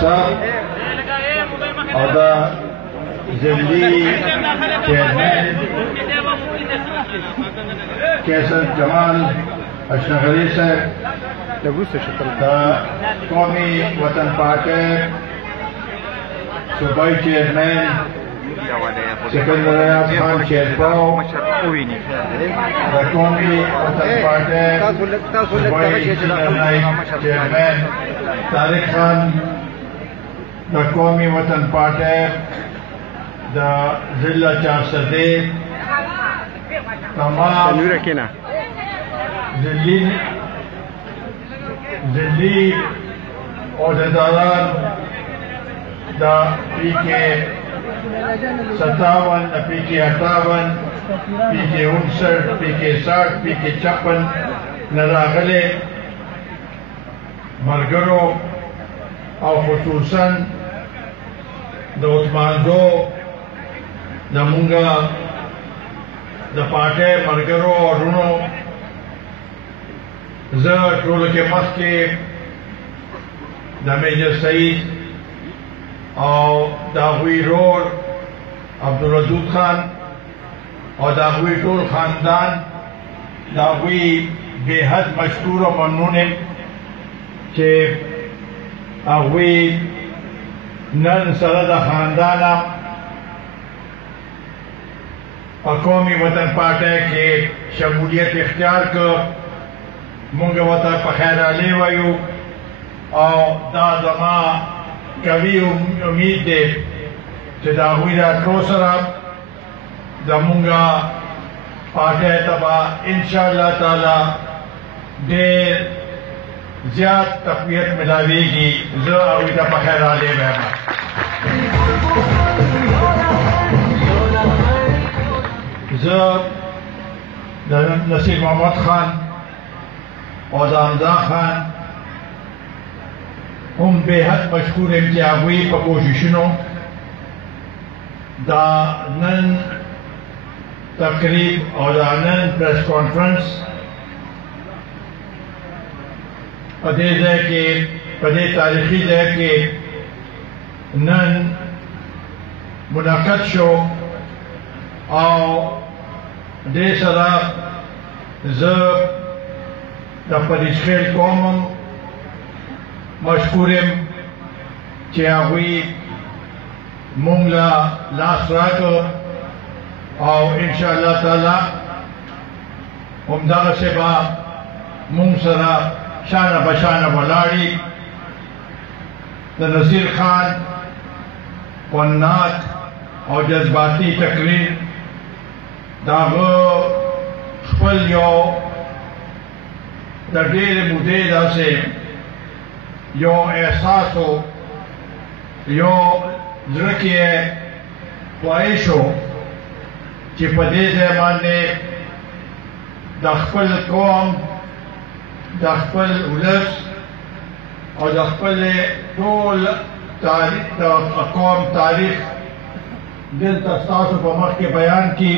صاحب او دا ضلعی چئیرمین کیسر جمال اشنغری صاحب، دا قومی وطن پارٹی صوبائی چئیرمین سکندر ایاز خان شیرپاؤ، دا قومی وطن پارٹی صوبائی چئیرمین طارق خان، دا قومی وطن پارٹی دا ضلع چارسدہ، تمام ضلعی عہدیداران دا پی کے 57 پی کے 58 پی کے 59 پی کے 60 پی کے 56 نراغلے ملګرو او خصوصا د اتمازو د مونږه د پارټۍ ملګرو او ورونو، زه ټولو کې مخکې د میجر سعید او د هغوی رور عبدالودود خان او د هغوی ټول خاندان د هغوی بے حد مشکور او ممنون یم چې هغوی نن سره د خاندانه په قومي وطن پارټۍ کې شمولیت اختیار کړ. مونږ ورته په خیر علي وایو او دا زما قوي امید دی چې د هغوی راتلو سره زمونږه پارټۍ ته به انشاءالله تعالی ډېر زیات تقویت ملاویږي. زه هغوی ته په خیر علي وایم. زه د نصیر محمد خان او د حمزه خان هم بے حد مشکور یم چې هغوی په کوششونو دا نن تقریب او دا نن پریس کانفرنس په دې ځای کې په دې تاریخي ځای کې نن منعقد شو او دې سره زه د پریچ قوم مشکور یم چې هغوی مونږ له لاس راکړ او انشاءالله تعالی همدغسې به مونږ سره شانه بشانه ولاړي. د نصیر خان قناعت او جذباتي تقریر د هغه خپل یو د ډېرې مودې داسې یو احساس و، یو زړه کې یې خواهش و چې په دې ځای باندې د خپل قوم، د خپل ولس او د خپل ټول تاریخ د قوم تاریخ دلته ستاسو په مخ کې بیان کړي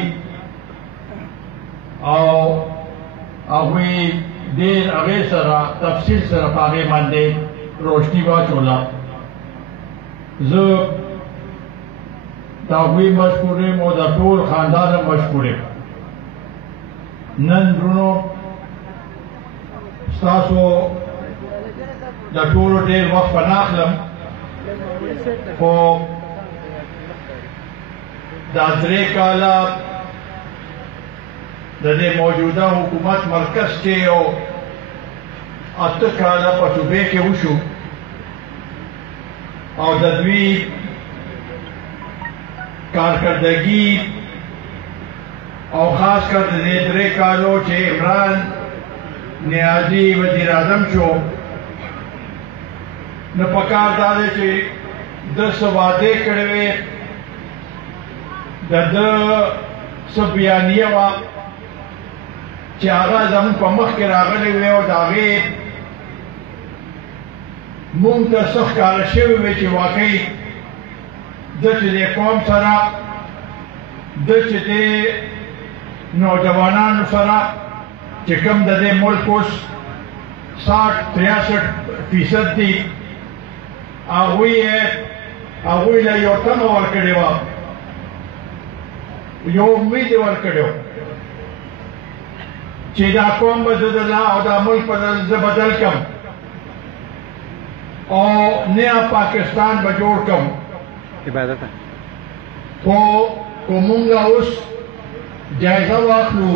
او هغوی ډېر هغې سره تفصیل سره په هغې باندې روشني واچوله. زه د هغوی مشکور یم او د ټول خاندان هم مشکور یم. نن درونو ستاسو د ټولو ډېر وخت به نه اخلم، خو دا 3 کاله د دې موجوده حکومت مرکز کې یو 8 کاله په صوبې کې وشو او د دوی کارکردګي او خاص کر د دې 3 کالو چې عمران نیازی وزیر اعظم شو، نو پکار دا دی چې د څه وعدې کړې وې، د ده څه بیانیه وه چې هغه زموږ په مخ کې راغلې وې او د هغې مونږ ته څه ښکاره شوې وې چې واقعي ده چې د قوم سره، ده چې د نوجوانانو سره چې کوم د دې ملک اوس 60-63% دي، هغوی له یو تمه ورکړې وه، یو امید یې ورکړی و چې دا قوم به زه د الله او دا ملک به زه بدل کړم او نیا پاکستان به جوړ کړم. خو که مونږ اوس جایزه واخلو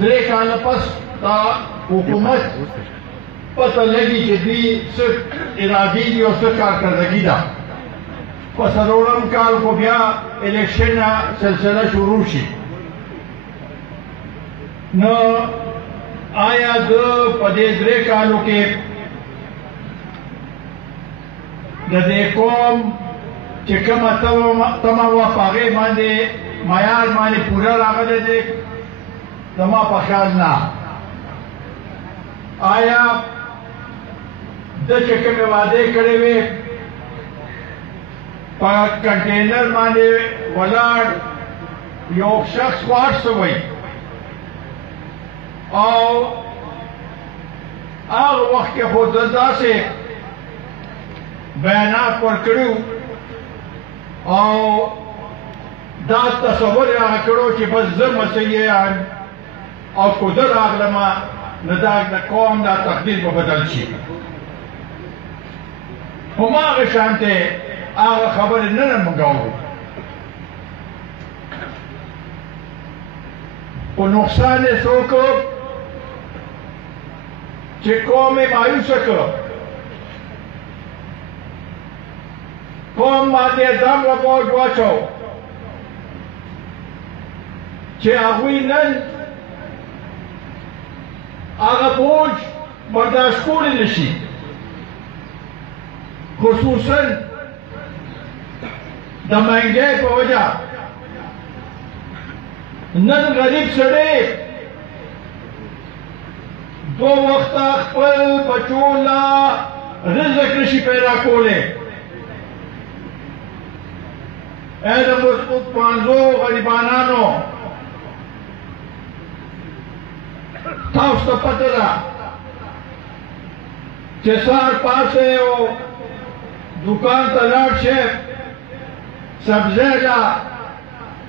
3 کاله پس دا حکومت پته لګي چې دوی څه ارادې دي او څه کارکردګي ده. په 4م کال خو بیا الیکشن سلسله شروع شي. نو آیا زه په دې 3 کالو کې د دې قوم چې کومه تمه وه په هغې باندې معیار باندې پوره راغلی دی؟ زما په خیال نه. آیا د چې کومې وعدې کړې وې په کنټینر باندې ولاړ یو شخص خو 800 وایي او هغه وخت کې خو زه داسې بیانات ورکړي او دا تصور یې هغه کړو چې بس زه مسیحي یم او که زه راغلمه نو دا د قوم دا تقدیر به بدل شي. هماغه شانتې هغه خبرې نن موږ اورو. خو نقصان یې څه وکړ چې قوم یې مایوسه کړ، قوم باندې دومره بوج واچو چې هغوی نن هغه بوج برداشت کولی نشي. خصوصا د مهنګۍ په وجه نن غریب سړی 2 وخته خپل بچو له رزق نشي پیدا کولی. ای د مضبوط پانزو غریبانانو، تاسو ته پته ده چې سهار پاسې او دکان ته لاړ شئ، سبزی له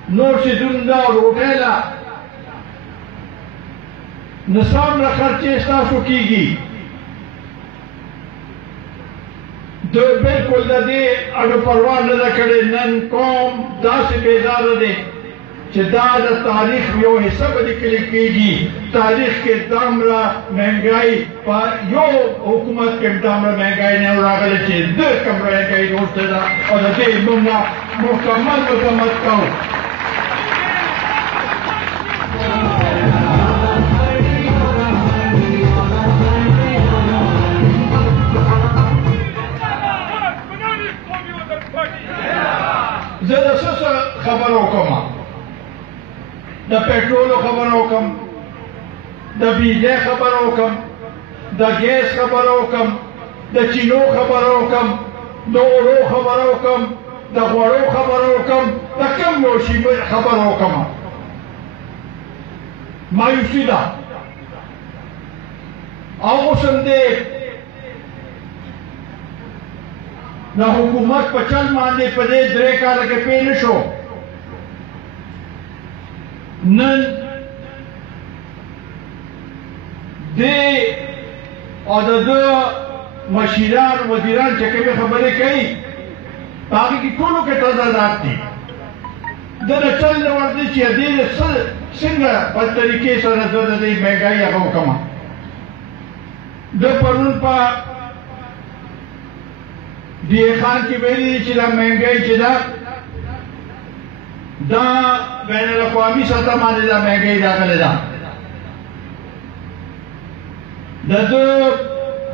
نور شیدون ده روټۍ له نو څومره خرچې ستاسو کېږي. بالکل د دې اډو پروا نه ده کړې. نن قوم داسې بیزاره دی چې دا د تاریخ یو حصه به لیکل کېږي. تاریخ کې دومره مهنګۍ په یو حکومت کې دومره مهنګۍ نه راغلې چې د کوم مهنګۍ وروسته ده او د دې موږ مکمل مذمت کوو. زه د څه خبره وکړم؟ د پټرولو خبره وکړم، د بجلی خبره وکړم، د ګیس خبره وکړم، د چینو خبره وکړم، د اوړو خبره وکړم، د غوړو خبره وکړم، د کوم یو شي خبره وکړم؟ مایوسي ده. او اوس هم دی د حکومت په چل باندې په دې 3 کاله کې پوه نه شو. نن دې او د ده مشیران وزیران چې کومې خبرې کوي په هغې کې ټولو کې تضادات دي. ده د چل نه ورځي چې دې څنګه په طریقې سره زه د دې مهنګۍ هغه وکړم. ده پرون په دی خان کی ویلی چې دا مهنګۍ چې ده دا بین الاقوامي سطح باندې دا مهنګۍ راغلې ده. د ده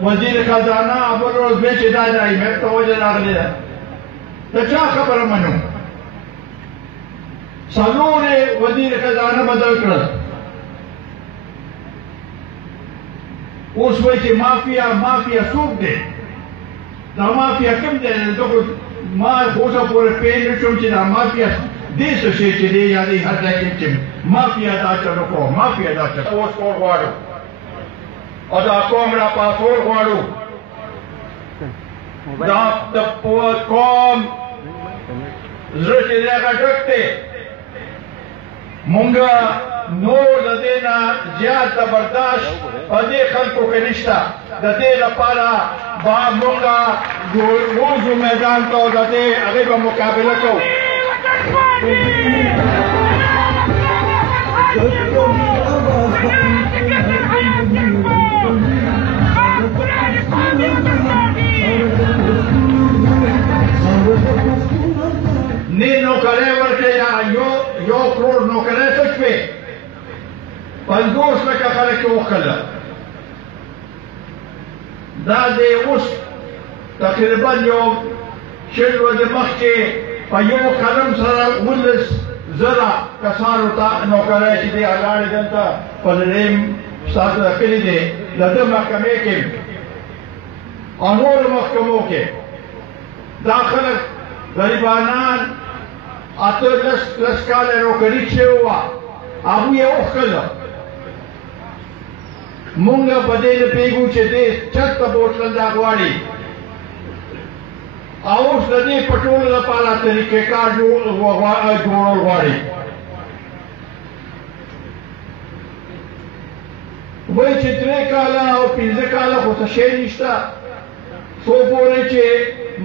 وزیر خزانه اول ورځ وی چې دا د IMF ته وجه راغلې ده. د چا خبره منو؟ څلور وزیر خزانه بدل کړل. اوس وایي چې مافیا څوک دی؟ دا مافیا کوم دی؟ ما اوسه پورې پوه نه شوم چې دا مافیا دې څه شی چې دی یا دی هر ځای کې چې مافیا دا چلو کړو، مافیا دا چلو. اوس کول غواړو او دا قوم را پاسول غواړو. دا قوم زړه چې دی هغه ډک دی. مونږه نور د دې نه زیات د برداشت په دې خلکو کې نشته. د دې لپاره به مونږه روزو میدان ته او د دې هغې به مقابله کوو. نه نوکرۍ ورکړې یا یو کروڑ نوکرۍ څه شوې 50 لکه خلک یې وکړله. دا دی اوس تقریبا یو 60 ورځې مخکې په یو قلم سره 19,000 کسانو ته نوکرۍ چې دی ولاړې دلته په درېیم ستاسو د کلي دی د ده محکمې کې او نورو محکمو کې دا خلک غریبانان 8-10 کاله نوکري کښې وه هغوی یې وښکله. مونږ په دې نه پوهېږو چې دې چېرته بوتلندا غواړي او اوس د دې په ټولو لپاره طریقې کار جوړول غواړي. وایي چې 3 کاله او 15 کاله خو څه شی نشته. څو پورې چې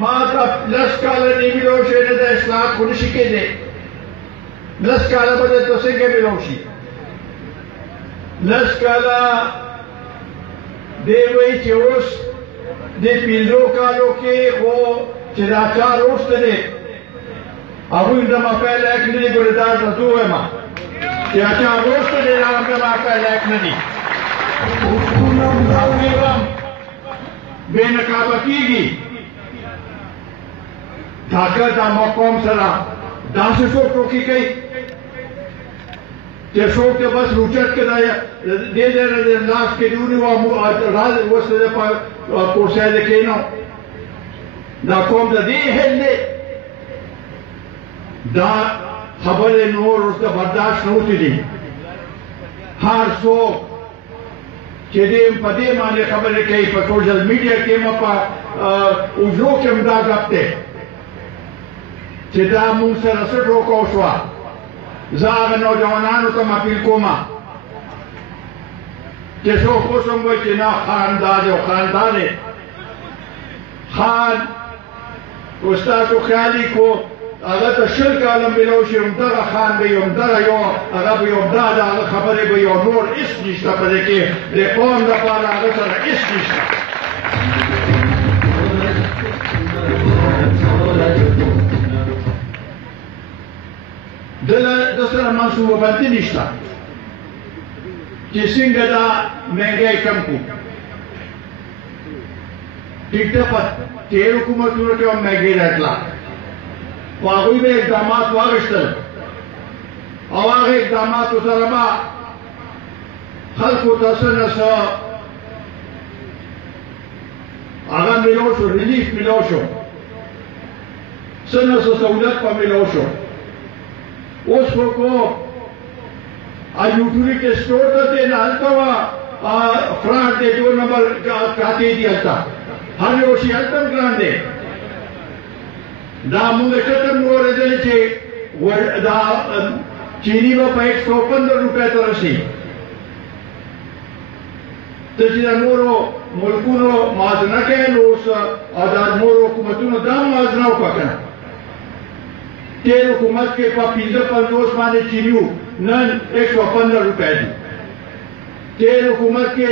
ما ته 10 کاله نه میلاو شي نه د اصلاحات خو نشي کېدی. 10 کاله به درته څنګه میلاو شي؟ 10 کاله دی وایي چې اوس د 15 کالو کې خو چې دا چار وروسته دی هغوی د مافیا لایق نه دي. ګورې دا درته ووایم چې دا چار وروسته دی دا هم د مافیا لایق نه دي. هغوی هم بې نقابه کېږي. دا که دا مقام سره داسې څوک ټوکې کوي چې څوک ته بس روچت کې دا دې ځای نه لاس کې نیولي وو راز اوس د په کورسۍ د کېنو. دا قوم د دې حل دی. دا خبرې نور اوس د برداشت نه وتې دي. هر څوک چې دې په دې باندې خبرې کوي په سوشل میډیا کې هم په اوجرو کې هم دا ګپ دی چې دا مونږ سره څه ټوکه وشوه. زه هغه نوجوانانو ته اپیل کوم چې څوک اوس هم وایي چې نه خان دا دی او خان دا دی. خان استاسو خیالي کو هغه ته 20 کاله میلاو شي همدغه خان به وي همدغه یو هغه به یو دا د هغه خبرې به یو نور هېڅ نشته په دې کې د قوم لپاره هغه سره هېڅ نشته. د سره منصوبه بندي نشته چې څنګه دا مهنګۍ کم کړو. ټیک ده په تېرو حکومتونو کې هم مهنګۍ راتله خو هغوی به اقدامات واخیستل او هغه اقداماتو سره به خلکو ته څه نه څه هغه میلاو شو، ریلیف میلاو شو، څه نه څه سهولت به میلاو شو. اوس خو کو یوټوري کې سټور ته دی نه هلته وه فراډ دی 2 نمبر کاتې دي هلته هر یو شي هلته هم ګران دی. دا مونږ چته مو اورېدلې چې دا چینی به په 115 روپۍ ته رسي. ته چې د نورو ملکونو موازنه کوې نو اوس او د نورو حکومتونو دا موازنه وکړه که نه. تېر حکومت کې په 55 باندې چینی و نن 115 روپۍ دي. تېر حکومت کې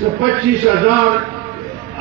25,000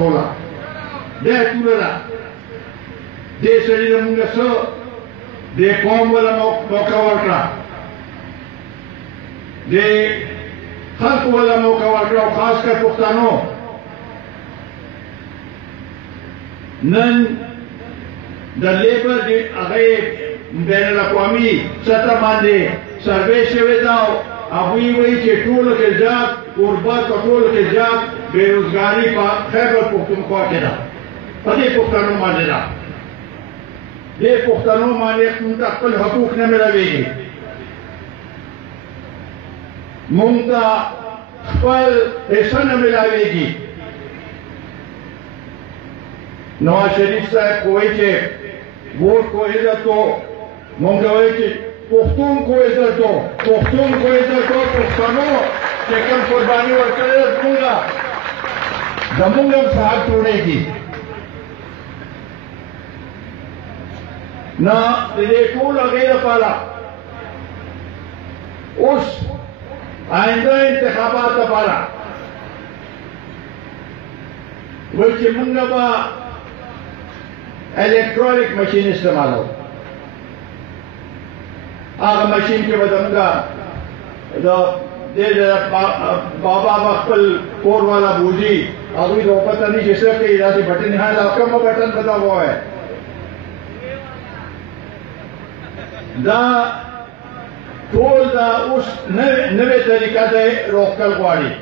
16 دے تولرا دے سڑی زمونگا سو دے قوم والا موقع ورکا دے خلق والا موقع ورکا خاص کر پختانو نن دا لیبر دی اغیب بین الاقوامی سطح باندے سروے شوی داو اگوی وی چه طول کے زیاد غربت و طول کے زیاد بیروزگاری پا خیبر پختونخوا کے دا پدی پختانو مانے دا دے پختانو مانے منتا قل حقوق نہ ملوے گی منتا قل حصہ نہ ملاوے گی نواز شریف صاحب کوئی چے ووٹ کو عزت کو منگوئی چے پختون کو عزت دو پختون کو عزت دو پختانو چکم قربانی ورکڑے دونگا دمونگا صاحب توڑے گی نا دے کول اغیر پالا اس آئندہ انتخابات پالا وچے منگا با الیکٹرونک مشین استعمال ہو آگا مشین کے بدنگا دے بابا مقبل کور والا بوجی آگوی دو پتہ نہیں جسے کہ ارادی بٹن یہاں لاکم بٹن پتا ہوا ہے دا ٹول دا اس نوے طریقہ دے روکل گواڑی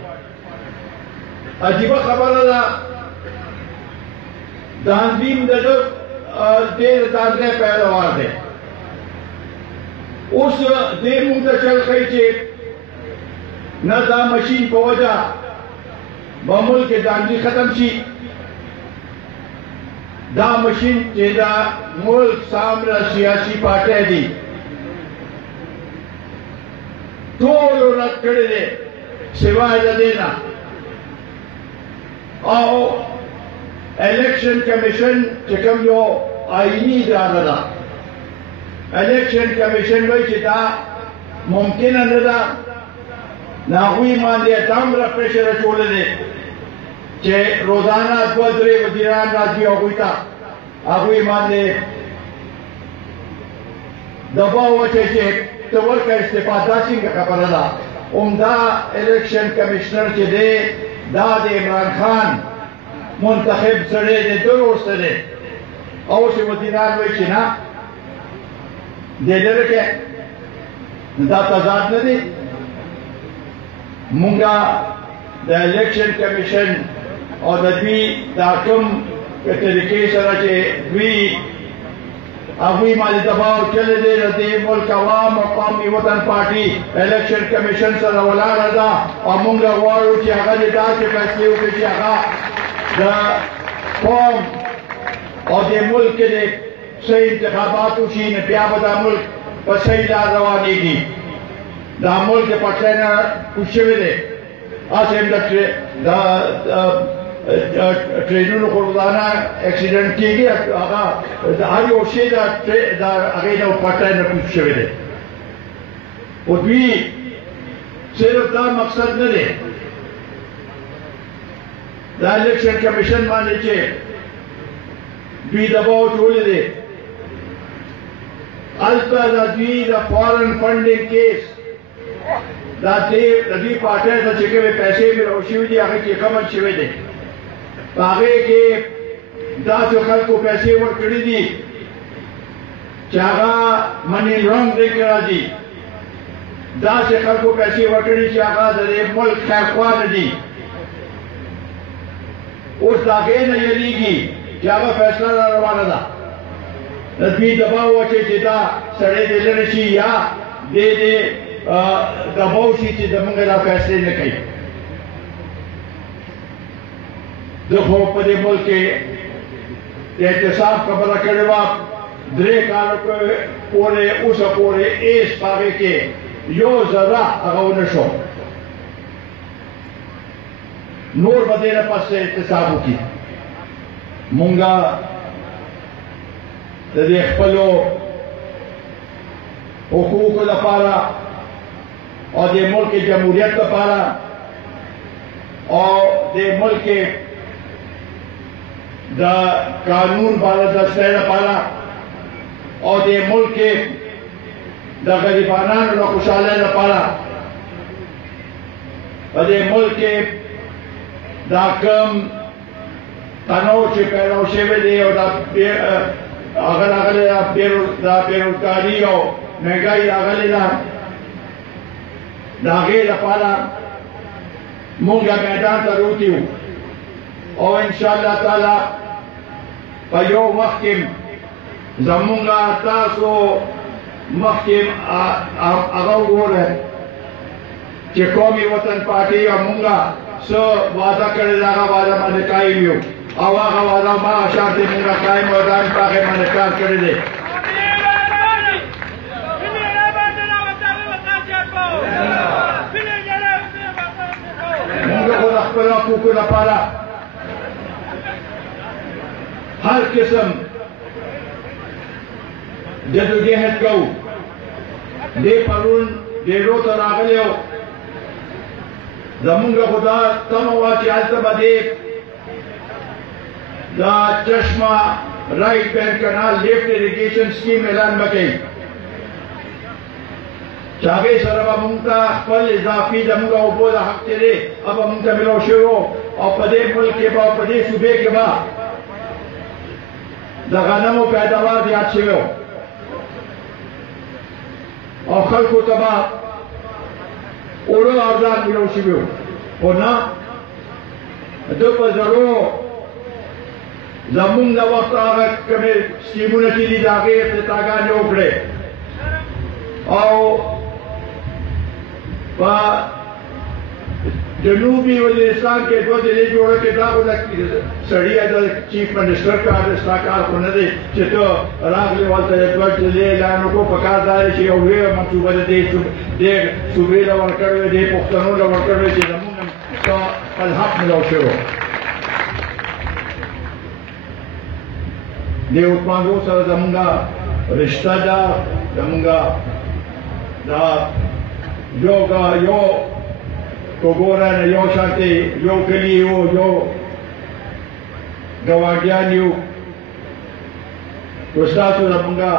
عجیبہ خبر دا داندیم دا دیر داندے پیداوار دے اس دیر مونتا چل کئی چے نہ دا مشین کو وجہ بملک داندی ختم شی دا مشین چے دا ملک سامرا سیاسی پارٹے دی ٹولو رد کڑے دے سوائے دا دینا آو الیکشن کمیشن چکم جو آئینی دانا دا الیکشن کمیشن وی چی دا ممکن اندہ ناغوی ماندے اتام را پریشر چولے دے چے روزانہ دو درے وزیران راجی آگوی تا آگوی ماندے دباو وچے چے تور کا استفادہ سنگا خبر دا دا الیکشن کمیشنر چے دے دا دے عمران خان منتخب سڑے دے درست دے او سے وزیران وی چی نا دے دے رکھے دا تضاد نہ دے منگا دا الیکشن کمیشن اور دا دوی دا کم کے طریقے سر چے دوی اگوی مالی دباؤ چلے دے دے ملک عوام و قومی وطن پارٹی الیکشن کمیشن سر ولا رضا اور منگا وارو چی آگا دے دا سے فیصلے ہوگے چی آگا دا قوم اور دے ملک کے دے صحیح انتخابات ہوشی نے پیابا دا ملک پر صحیح لا روانی کی دا ملک پٹلینا کچھوے دے آسیم دا ٹرینوں کو روزانہ ایکسیڈنٹ کی گئی آگا ہری اوشی دا اگینا پٹلینا کچھوے دے اور بھی صرف دا مقصد نہ دے دا الیکشن کمیشن مانے چے بھی دباؤ چولے دے التا دا دی دا فارن فنڈنگ کیس دا دی پارٹر دا چکے ہوئے پیسے میں روشیوی دی آگے کی خبر شوے دے آگے کے دا جو خلق کو پیسے ورکڑی دی چاہا منی رنگ دے کرا دی دا سے خلق کو پیسے ورکڑی چاہا دے ملک خیرخوان دی اس داگے نہ یلی گی چاہا فیصلہ دا روانہ دا ندبی دباؤ وچے چی دا سڑے دے لرشی یا دے دے دباؤ شی چی دمونگے دا فیصلے نکئی دکھو پدے ملک کے احتساب خبر کرے واپ درے کارو کو پورے اس پورے ایس پاگے کے یو ذرا اگاو نشو نور بدینا پس سے احتسابو کی مونگا دے خپلو حقوق لپارا اور دے ملک جمہوریت لپارا اور دے ملک دا قانون بالا دستے لپارا اور دے ملک کے دا غریبانان دا خوشحالے لپارا اور دے ملک کے دا کم تنو چی پیراو شوی دے اور دا بیروزگاری اور مہنگائی اغلی دا غیر لپارا مونگا میدان تا روتی ہوں اور انشاءاللہ تعالی پا یو وقتیم زمونگا تاسو مخیم اغاو گو رہے چی قومی وطن پارٹی یا مونگا سو وعدہ کرے داغا وعدہ مانے قائم یو او آغا وعدہ ما اشارتی مونگا قائم وعدان پاکے مانے کار کرے دے مونگا خود اخبر حقوق لپارا ہر قسم جدوجہد کو دے پرون دے رو تر آگلے ہو زمونگا خدا تمہوا چیالتا با دے دا چشمہ رائٹ بین کنال لیفٹ ایریگیشن سکیم اعلان بکئی چاگے سربا مونگتا پل اضافی زمونگا اوبو دا حق تیرے اب مونگتا ملو شروع اور پدے ملک کے با پدے صوبے کے با دا غنمو پیداوار زیاد شویو اور خلقو تبا اولو آردان ملو شویو اور نا دو پا ضرور زمون دا وقت آغا کمی سکیمون چیلی داغی افتتاگانی اکڑے اور پا جنوبی وزیرستان کے دو دلی جوڑے کے دا خدا سڑی ہے دا چیف منسٹر کا استاکار خونے دے چھتو راگ لے والتا جتوار چلے لانو کو پکار دارے چھے ہوئے منصوبہ دے صوبے لور کروے دے پختنوں لور کروے چھے زمون کا الحق ملو شروع دے اتمازئی سر زمونگا رشتہ دا زمونگا دا جو گا یو کو گورا نے یو شانتے یو کلی ہو یو گوانڈیانیو استاسو زمونگا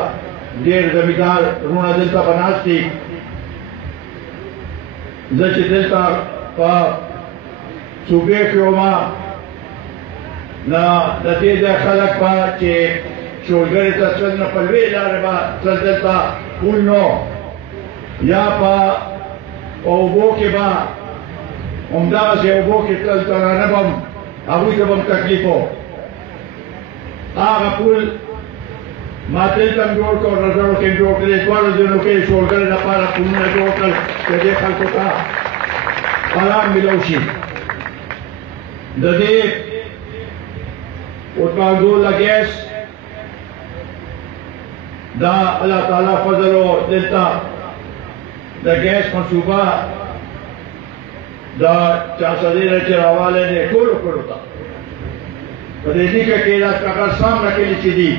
دیر زمیدار رونا دلتا بناستی زچ دلتا پا صوبے کیوما نا دتیز خلق پا چے شولگری تا چلنا پلوی لارے با چل دلتا پول نو یا پا اوبو کے با امداغ سے اوبو کے تل ترانبم ابوی تبم تکلیف ہو آغا پول ماتل تم جوڑ کر رزرو کے جوڑ کر اتوارو دنوں کے شولگر نپارا پولنے جوڑ کر کدے خلقو تا آرام ملوشی ددے اتمازئی لگیس دا اللہ تعالیٰ فضل و دلتا دا گیس منصوبہ دا چارسدہ رچے روالے نے کولو تا دیدی کا کیلا کاغذ سام رکھے لی چی دی